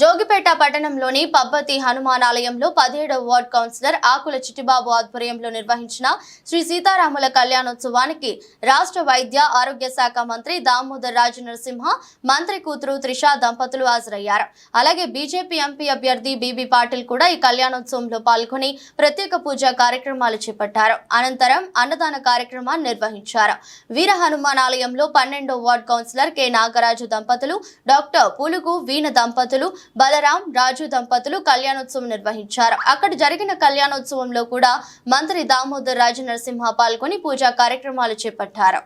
జోగిపేట పట్టణంలోని Pabbathi హనుమానాలయంలో 17వ ward councillor ఆకుల చిట్టిబాబు ఆధ్వర్యంలో నిర్వహించిన శ్రీ సీతారాముల కళ్యాణోత్సవానికి రాష్ట్ర వైద్య ఆరోగ్య శాఖ మంత్రి దామోదర్ రాజు నరసింహ, మంత్రి కూతురు త్రిషా దంపతులు హాజరయ్యారు. అలాగే బీజేపీ ఎంపీ అభ్యర్థి బీబీ పాటిల్ కూడా ఈ కళ్యాణోత్సవంలో పాల్గొని ప్రత్యేక పూజా కార్యక్రమాలు చేపట్టారు. అనంతరం అన్నదాన కార్యక్రమాన్ని నిర్వహించారు. వీర హనుమానాలయంలో 12వ వార్డ్ కౌన్సిలర్ కె నాగరాజు దంపతులు, డాక్టర్ పులుగు వీణ దంపతులు, బలరాం రాజు దంపతులు కళ్యాణోత్సవం నిర్వహించారు. అక్కడ జరిగిన కళ్యాణోత్సవంలో కూడా మంత్రి దామోదర్ రాజు నరసింహ పాల్గొని పూజా కార్యక్రమాలు చేపట్టారు.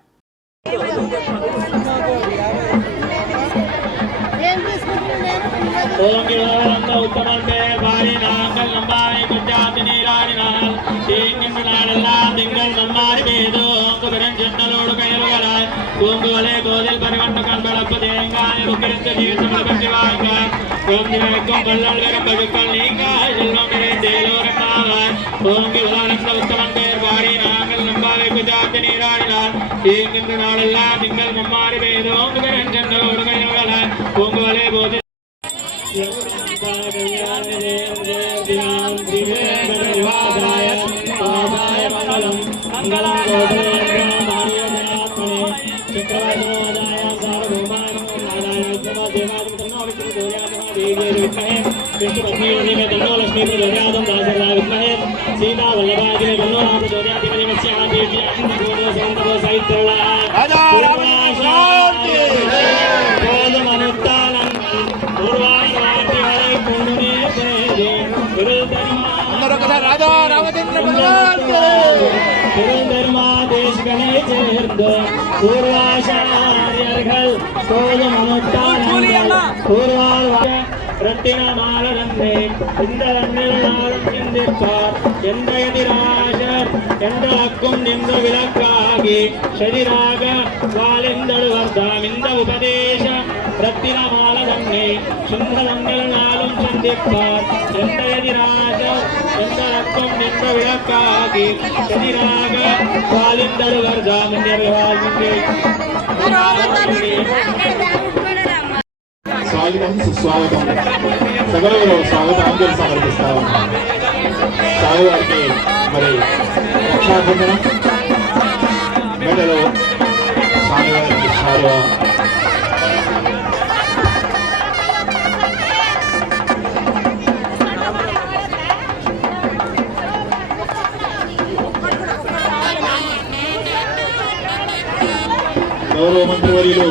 ಶರೀರಾಗ ವಾಲೆಂದಳು ವರ್ಧಮಿಂದ ಉಪದೇಶ ರತ್ತಿನಮಾಲದನ್ನೇ ಶುಂಭದಂಗಳನಾಲು ಚಂದಿಪ್ಪಾರ್ ಎಂದಯದಿ ರಾಜ ಎಂದರಕ್ಕಂ ನಿಂದ ವಿಳಕ್ಕಾಗಿ ಶರೀರಾಗ ವಾಲೆಂದಳು ವರ್ಧ ಮುಂದೆ స్వాగతం సుస్వాగతం సగౌరవ స్వాగతాంజలి సమర్పిస్తా ఉన్నాం. సాగు వారికి మరి రక్షాబంధనం మెడలో స్వామివారికి సాల్వ గౌరవ మంత్రివర్యులు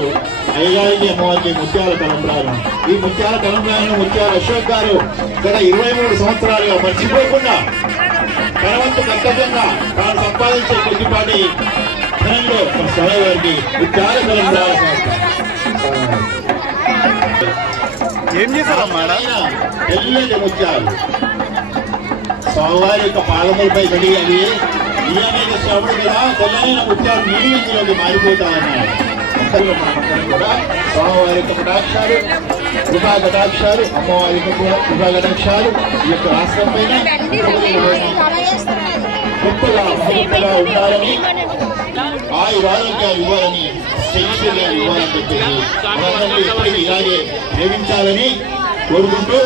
అయ్యగారికి అమ్మవారికి ముత్యాల తలంబ్రాలు. ఈ ముత్యాల తలంబ్రాలను ముత్యాల అశోక్ గారు గత 23 సంవత్సరాలుగా మర్చిపోకుండా ధనవంతు కర్తవ్యంగా తాను సంపాదించే కొద్దిపాటి ధనంలో స్వామివారికి ముత్యాల తలంబ్రాల ఏం చేశారమ్మా తెల్లటి ముత్యాలు స్వామివారి యొక్క పాదములపై కడిగి అవి నియమిత శ్రవణుడు కూడా తెల్లైన ముత్యాలు నీళ్ళలోకి మారిపోతా ఉన్నాయి. కూడా స్వామివారి యొక్క కటాక్షాలు, కృపా కటాక్షాలు, అమ్మవారి యొక్క కృపా కటాక్షాలు ఈ యొక్క రాష్ట్రం పైన గొప్పగా గొప్పగా ఉండాలని, ఆయురారోగ్యాలు ఇవ్వాలని, శైలిగా ఇవ్వాలని చెప్పేసి మనందరూ ఎప్పటికీ ఇలాగే ప్రేమించాలని కోరుకుంటూ